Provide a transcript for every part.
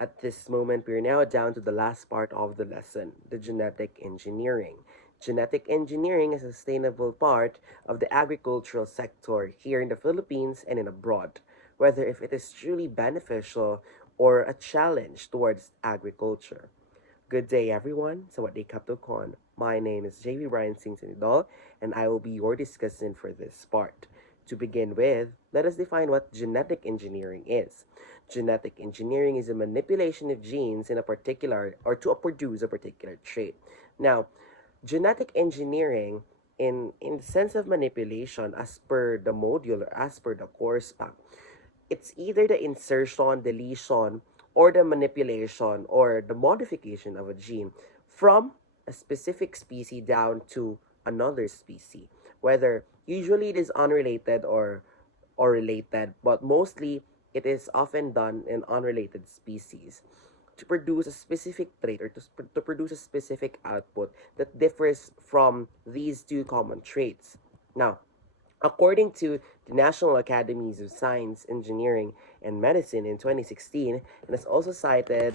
At this moment, we're now down to the last part of the lesson, the genetic engineering. Genetic engineering is a sustainable part of the agricultural sector here in the Philippines and in abroad, whether if it is truly beneficial or a challenge towards agriculture. Good day, everyone. Sawadee Kaptokon. My name is JV Brian Singh Sinidol, and I will be your discussant for this part. To begin with, let us define what genetic engineering is. Genetic engineering is a manipulation of genes in a particular or to produce a particular trait. Now, genetic engineering in the sense of manipulation as per the module or as per the course pack, it's either the insertion, deletion, or the manipulation or the modification of a gene from a specific species down to another species. Whether usually it is unrelated or related, but mostly it is often done in unrelated species to produce a specific trait or to produce a specific output that differs from these two common traits. Now, according to the National Academies of Science, Engineering, and Medicine in 2016, and is also cited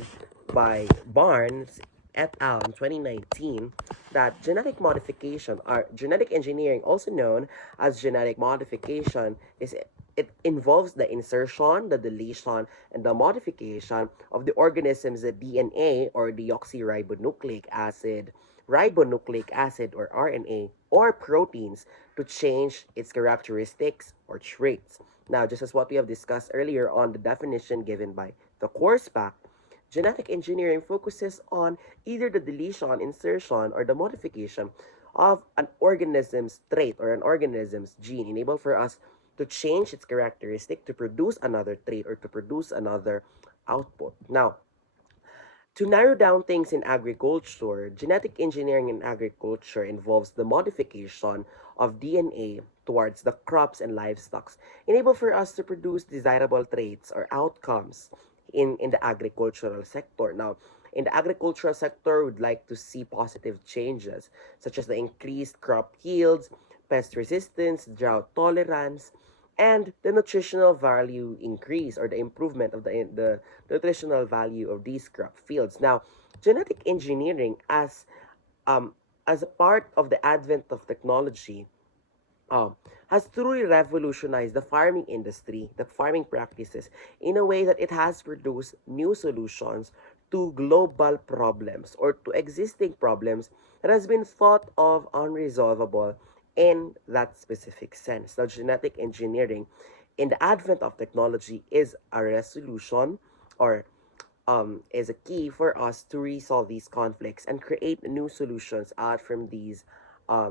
by Barnes et al. In 2019, that genetic modification or genetic engineering, also known as genetic modification, is it involves the insertion, the deletion, and the modification of the organism's DNA or ribonucleic acid or RNA or proteins to change its characteristics or traits. Now, just as what we have discussed earlier on the definition given by the course pack, genetic engineering focuses on either the deletion, insertion, or the modification of an organism's trait or an organism's gene, enable for us to change its characteristic to produce another trait or to produce another output. Now, to narrow down things in agriculture, genetic engineering in agriculture involves the modification of DNA towards the crops and livestock, enable for us to produce desirable traits or outcomes in the agricultural sector. Now, in the agricultural sector, we'd like to see positive changes, such as the increased crop yields, pest resistance, drought tolerance, and the nutritional value increase or the improvement of the nutritional value of these crop fields. Now, genetic engineering as a part of the advent of technology has truly revolutionized the farming industry, the farming practices, in a way that it has produced new solutions to global problems or to existing problems that has been thought of unresolvable in that specific sense. Now, genetic engineering in the advent of technology is a resolution or is a key for us to resolve these conflicts and create new solutions out from these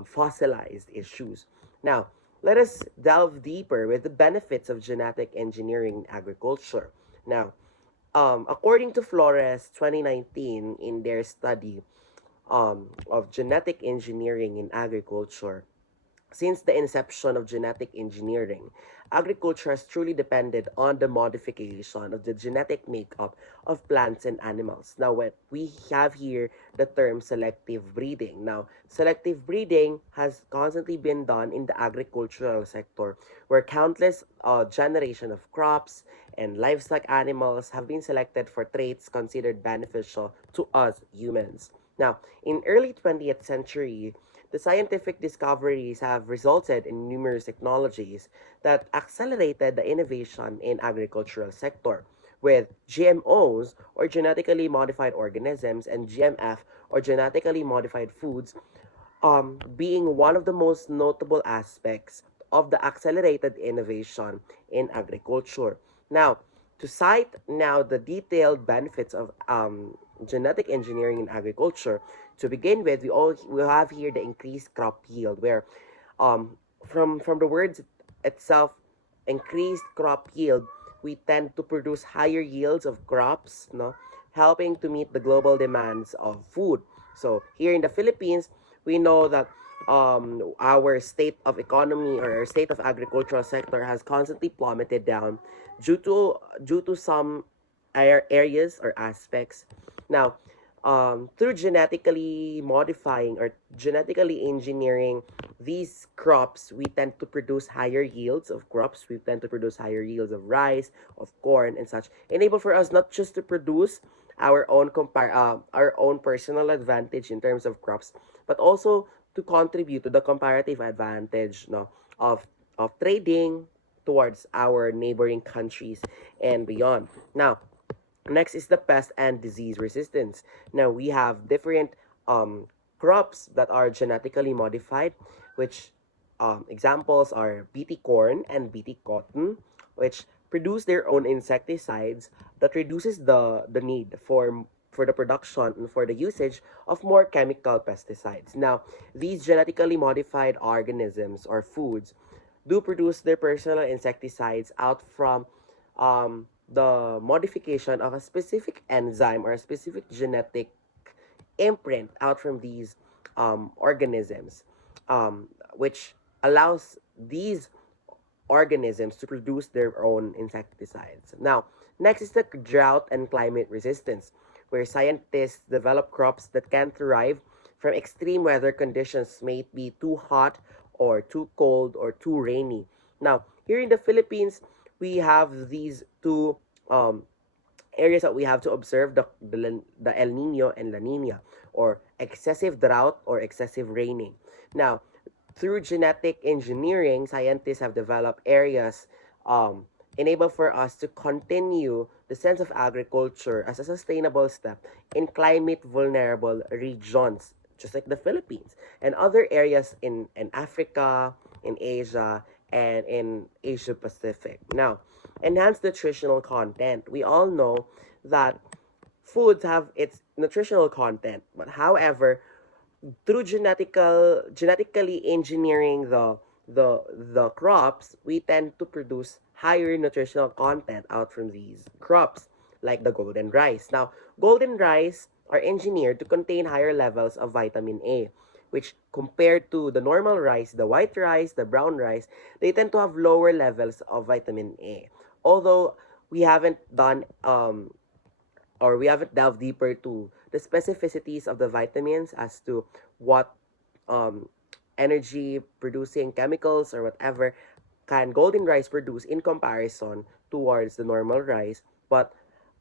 fossilized issues. Now, let us delve deeper with the benefits of genetic engineering in agriculture. Now, according to Flores 2019 in their study of genetic engineering in agriculture, since the inception of genetic engineering, agriculture has truly depended on the modification of the genetic makeup of plants and animals. Now, what we have here the term selective breeding. Now, selective breeding has constantly been done in the agricultural sector, where countless generation of crops and livestock animals have been selected for traits considered beneficial to us humans. Now, in early 20th century, the scientific discoveries have resulted in numerous technologies that accelerated the innovation in agricultural sector, with GMOs or genetically modified organisms and GMF or genetically modified foods being one of the most notable aspects of the accelerated innovation in agriculture. Now, to cite now the detailed benefits of genetic engineering in agriculture, to begin with, we have here the increased crop yield, where um, from the words itself, increased crop yield, we tend to produce higher yields of crops, no, helping to meet the global demands of food. So here in the Philippines, we know that our state of economy or our state of agricultural sector has constantly plummeted down due to some areas or aspects. Now, through genetically modifying or genetically engineering these crops, we tend to produce higher yields of crops. We tend to produce higher yields of rice, of corn, and such. Enable for us not just to produce our own personal advantage in terms of crops, but also to contribute to the comparative advantage, no, of trading towards our neighboring countries and beyond. Now, next is the pest and disease resistance. Now we have different crops that are genetically modified, which examples are BT corn and BT cotton, which produce their own insecticides that reduces the need for the production and for the usage of more chemical pesticides. Now, these genetically modified organisms or foods do produce their personal insecticides out from the modification of a specific enzyme or a specific genetic imprint out from these organisms, which allows these organisms to produce their own insecticides. Now, next is the drought and climate resistance, where scientists develop crops that can thrive from extreme weather conditions, may it be too hot or too cold or too rainy. Now, here in the Philippines, we have these two areas that we have to observe the El Nino and La Nina, or excessive drought or excessive raining. Now, through genetic engineering, scientists have developed areas enable for us to continue the sense of agriculture as a sustainable step in climate vulnerable regions, just like the Philippines and other areas in Africa, in Asia, and in Asia Pacific. Now, enhanced nutritional content. We all know that foods have its nutritional content, but however, through genetically engineering the crops, we tend to produce higher nutritional content out from these crops, like the golden rice. Now, golden rice are engineered to contain higher levels of vitamin A, which compared to the normal rice, the white rice, the brown rice, they tend to have lower levels of vitamin A. Although we haven't done or we haven't delved deeper to the specificities of the vitamins as to what um, energy producing chemicals or whatever can golden rice produce in comparison towards the normal rice. But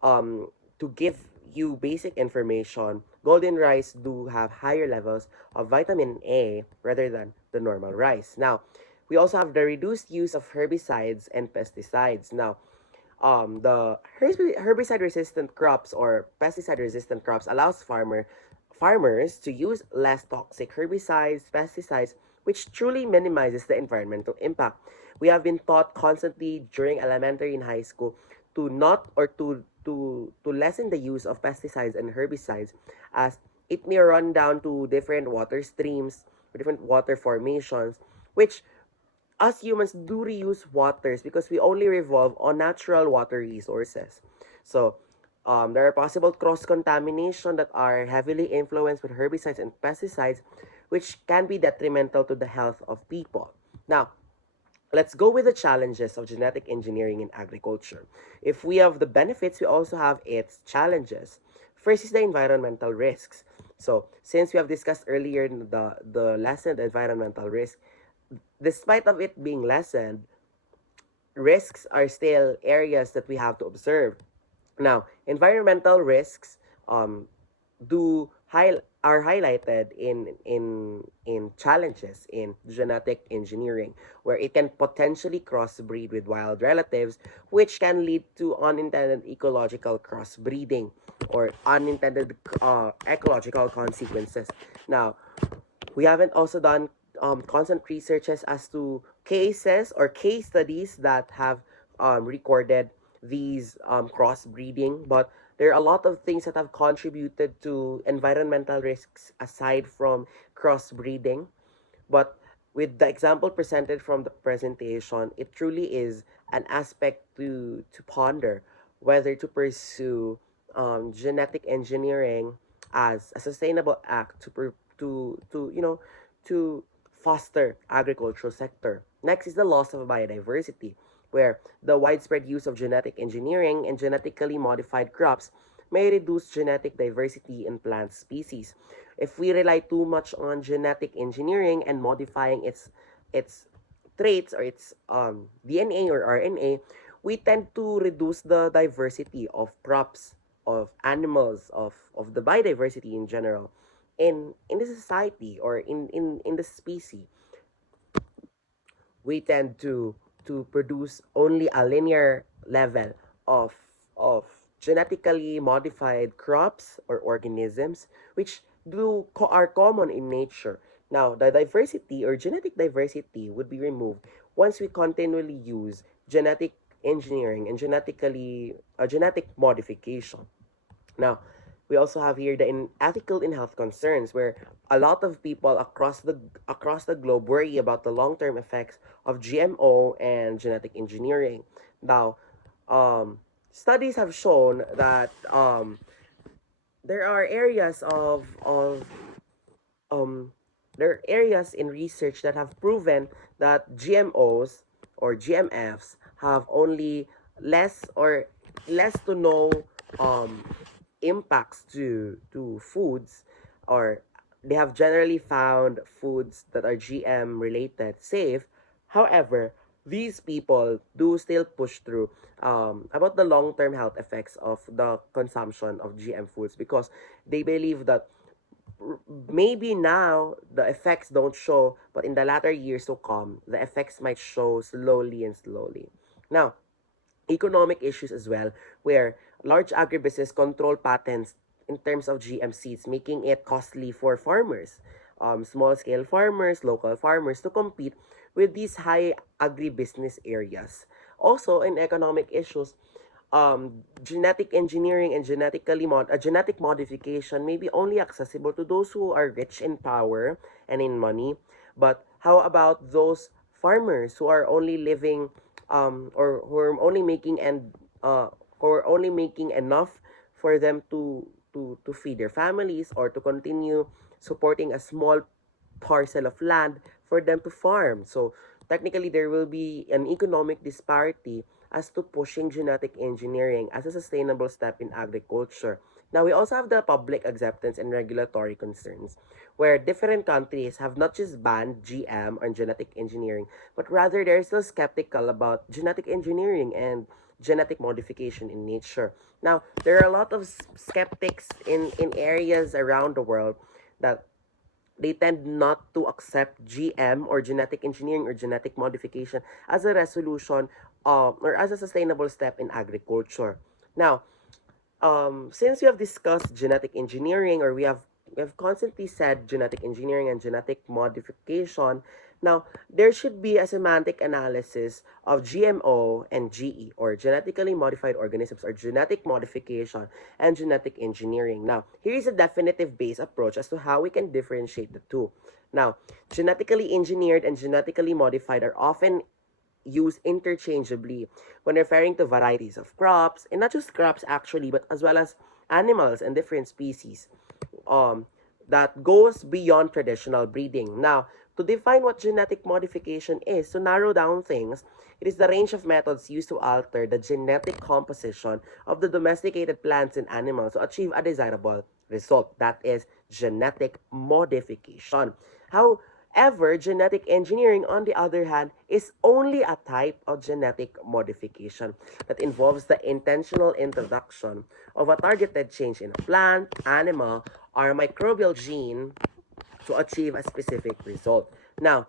to give you basic information, golden rice do have higher levels of vitamin A rather than the normal rice. Now, we also have the reduced use of herbicides and pesticides. Now, the herbicide resistant crops or pesticide resistant crops allows farmers to use less toxic herbicides, pesticides, which truly minimizes the environmental impact. We have been taught constantly during elementary and high school to not or to lessen the use of pesticides and herbicides, as it may run down to different water streams, different water formations, which us humans do reuse waters because we only revolve on natural water resources. So, there are possible cross contamination that are heavily influenced with herbicides and pesticides, which can be detrimental to the health of people. Now, let's go with the challenges of genetic engineering in agriculture. If we have the benefits, we also have its challenges. First is the environmental risks. So, since we have discussed earlier the lessened environmental risk, despite of it being lessened, risks are still areas that we have to observe. Now, environmental risks do are highlighted in challenges in genetic engineering, where it can potentially crossbreed with wild relatives, which can lead to unintended ecological crossbreeding or unintended ecological consequences. Now, we haven't also done constant researches as to cases or case studies that have recorded these crossbreeding, but there are a lot of things that have contributed to environmental risks aside from crossbreeding. But with the example presented from the presentation, it truly is an aspect to ponder whether to pursue genetic engineering as a sustainable act to to foster agricultural sector. Next is the loss of biodiversity, where the widespread use of genetic engineering and genetically modified crops may reduce genetic diversity in plant species. If we rely too much on genetic engineering and modifying its traits or its DNA or RNA, we tend to reduce the diversity of crops, of animals, of the biodiversity in general in the society or in the species. We tend to produce only a linear level of of genetically modified crops or organisms which are common in nature. Now, the diversity or genetic diversity would be removed once we continually use genetic engineering and genetic modification. Now, we also have here the ethical and health concerns, where a lot of people across the globe worry about the long term effects of GMO and genetic engineering. Now, studies have shown that there are areas of um, there are areas in research that have proven that GMOs or GMFs have only less to no um, impacts to foods, or they have generally found foods that are GM related safe. However, these people do still push through about the long-term health effects of the consumption of GM foods, because they believe that maybe now the effects don't show, but in the latter years to come, the effects might show slowly and slowly. Now, economic issues as well, where large agribusiness control patents in terms of GM seeds, making it costly for farmers, small scale farmers, local farmers to compete with these high agribusiness areas. Also, in economic issues, genetic engineering and genetic modification may be only accessible to those who are rich in power and in money. But how about those farmers who are only living or who are only making and who are only making enough for them to feed their families or to continue supporting a small parcel of land for them to farm. So technically, there will be an economic disparity as to pushing genetic engineering as a sustainable step in agriculture. Now, we also have the public acceptance and regulatory concerns, where different countries have not just banned GM or genetic engineering, but rather they're still skeptical about genetic engineering and genetic modification in nature. Now, there are a lot of skeptics in areas around the world that they tend not to accept GM or genetic engineering or genetic modification as a resolution or as a sustainable step in agriculture. Now, since we have discussed genetic engineering, or we have constantly said genetic engineering and genetic modification, now there should be a semantic analysis of GMO and GE, or genetically modified organisms, or genetic modification and genetic engineering. Now, here is a definitive based approach as to how we can differentiate the two. Now, genetically engineered and genetically modified are often used interchangeably when referring to varieties of crops, and not just crops actually, but as well as animals and different species um, that goes beyond traditional breeding. Now, to define what genetic modification is, to narrow down things, it is the range of methods used to alter the genetic composition of the domesticated plants and animals to achieve a desirable result. That is genetic modification. However, genetic engineering, on the other hand, is only a type of genetic modification that involves the intentional introduction of a targeted change in a plant, animal, or microbial gene to achieve a specific result. Now,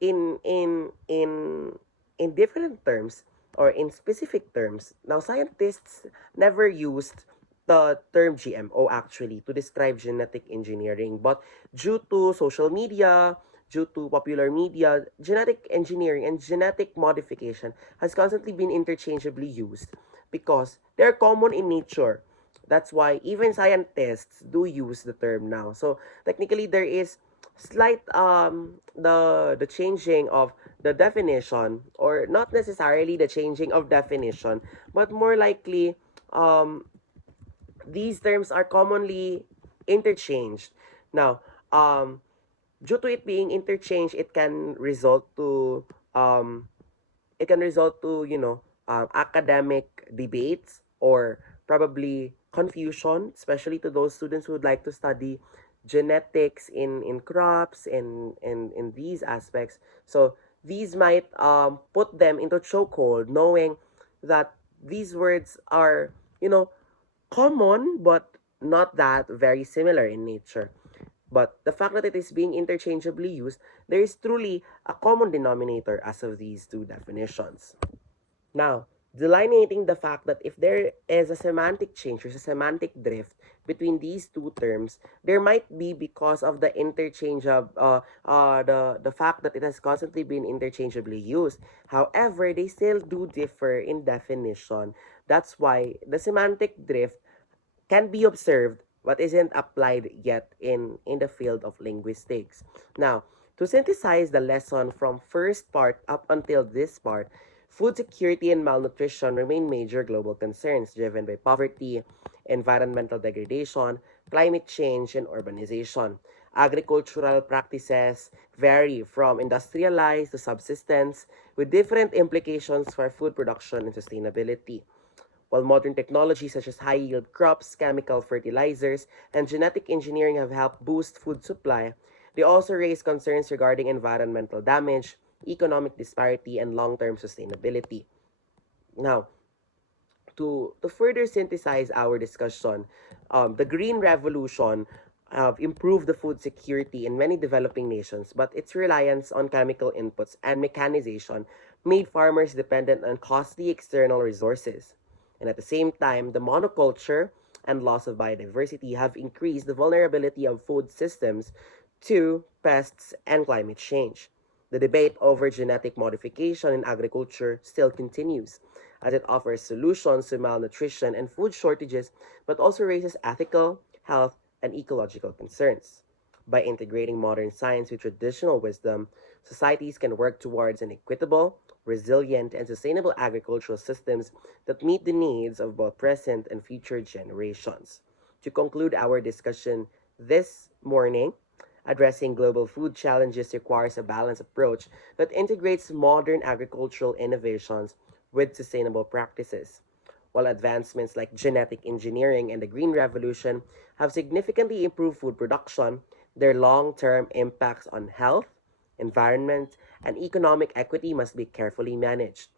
in in in in different terms, or in specific terms, now scientists never used the term GMO actually to describe genetic engineering, but due to social media, due to popular media, genetic engineering and genetic modification has constantly been interchangeably used because they're common in nature. That's why even scientists do use the term now. So technically, there is slight the changing of the definition, or not necessarily the changing of definition, but more likely these terms are commonly interchanged. Now, due to it being interchanged, um, it can result to academic debates, or probably confusion, especially to those students who would like to study genetics in crops and in these aspects. So these might put them into chokehold, knowing that these words are, you know, common but not that very similar in nature. But the fact that it is being interchangeably used, there is truly a common denominator as of these two definitions. Now, delineating the fact that if there is a semantic change or a semantic drift between these two terms, there might be because of the interchange of the fact that it has constantly been interchangeably used. However, they still do differ in definition. That's why the semantic drift can be observed but isn't applied yet in the field of linguistics. Now, to synthesize the lesson from first part up until this part, food security and malnutrition remain major global concerns driven by poverty, environmental degradation, climate change, and urbanization. Agricultural practices vary from industrialized to subsistence, with different implications for food production and sustainability. While modern technologies such as high yield crops, chemical fertilizers, and genetic engineering have helped boost food supply, they also raise concerns regarding environmental damage, economic disparity, and long term sustainability. Now, to further synthesize our discussion, the Green Revolution have improved the food security in many developing nations, but its reliance on chemical inputs and mechanization made farmers dependent on costly external resources. And at the same time, the monoculture and loss of biodiversity have increased the vulnerability of food systems to pests and climate change. The debate over genetic modification in agriculture still continues, as it offers solutions to malnutrition and food shortages, but also raises ethical, health, and ecological concerns. By integrating modern science with traditional wisdom, societies can work towards an equitable, resilient, and sustainable agricultural systems that meet the needs of both present and future generations. To conclude our discussion this morning, addressing global food challenges requires a balanced approach that integrates modern agricultural innovations with sustainable practices. While advancements like genetic engineering and the Green Revolution have significantly improved food production, their long term impacts on health, environment, and economic equity must be carefully managed.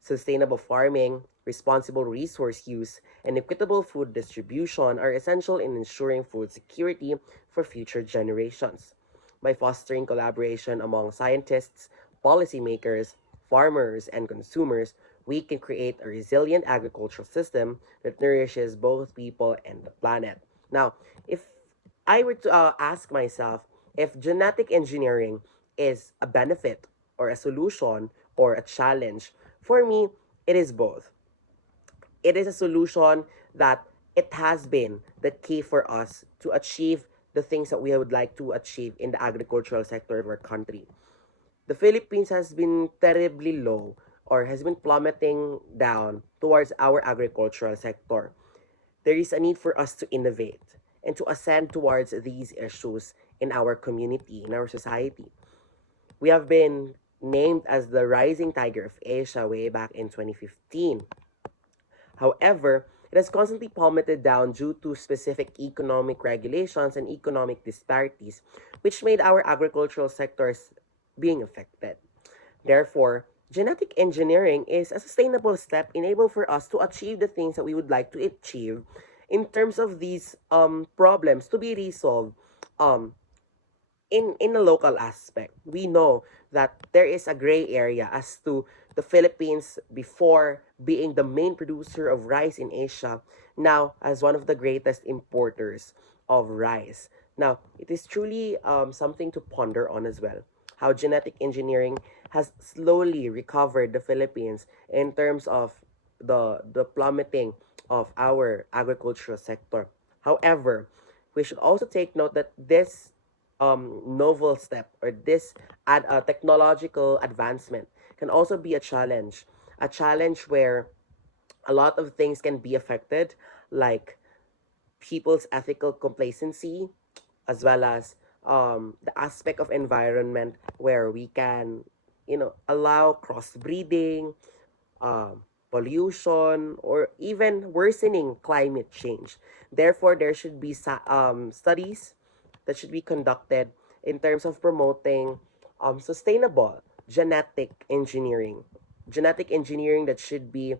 Sustainable farming, responsible resource use, and equitable food distribution are essential in ensuring food security for future generations. By fostering collaboration among scientists, policymakers, farmers, and consumers, we can create a resilient agricultural system that nourishes both people and the planet. Now, if I were to ask myself if genetic engineering is a benefit or a solution or a challenge, for me, it is both. It is a solution that it has been the key for us to achieve the things that we would like to achieve in the agricultural sector of our country. The Philippines has been terribly low or has been plummeting down towards our agricultural sector. There is a need for us to innovate and to ascend towards these issues in our community, in our society. We have been named as the rising tiger of Asia way back in 2015. However, it has constantly plummeted down due to specific economic regulations and economic disparities, which made our agricultural sectors being affected. Therefore, genetic engineering is a sustainable step enable for us to achieve the things that we would like to achieve in terms of these problems to be resolved um, in a local aspect. We know that there is a gray area as to the Philippines before being the main producer of rice in Asia, now as one of the greatest importers of rice. Now, it is truly something to ponder on as well. How genetic engineering has slowly recovered the Philippines in terms of the plummeting of our agricultural sector. However, we should also take note that this novel step or this technological advancement can also be a challenge where a lot of things can be affected, like people's ethical complacency, as well as the aspect of environment where we can, allow crossbreeding, pollution, or even worsening climate change. Therefore, there should be studies that should be conducted in terms of promoting sustainable genetic engineering. Genetic engineering that should be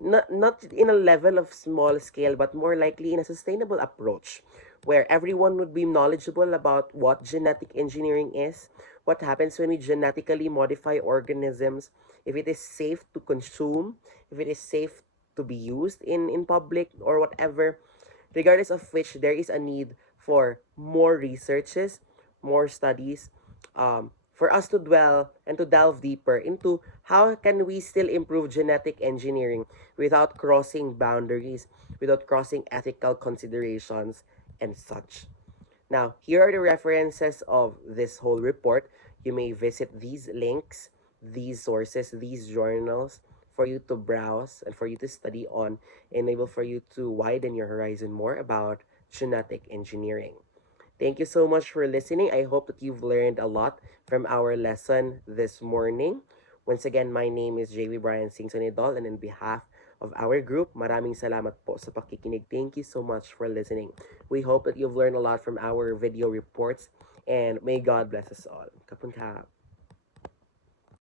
not in a level of small scale, but more likely in a sustainable approach where everyone would be knowledgeable about what genetic engineering is, what happens when we genetically modify organisms, if it is safe to consume, if it is safe to be used in public or whatever. Regardless of which, there is a need for more researches, more studies, for us to dwell and to delve deeper into how can we still improve genetic engineering without crossing boundaries, without crossing ethical considerations and such. Now, here are the references of this whole report. You may visit these links, these sources, these journals for you to browse and for you to study on, enable for you to widen your horizon more about genetic engineering. Thank you so much for listening. I hope that you've learned a lot from our lesson this morning. Once again, my name is JB Brian Singson-Idol, and on behalf of our group, maraming salamat po sa pakikinig. Thank you so much for listening. We hope that you've learned a lot from our video reports, and may God bless us all. Kapun ka.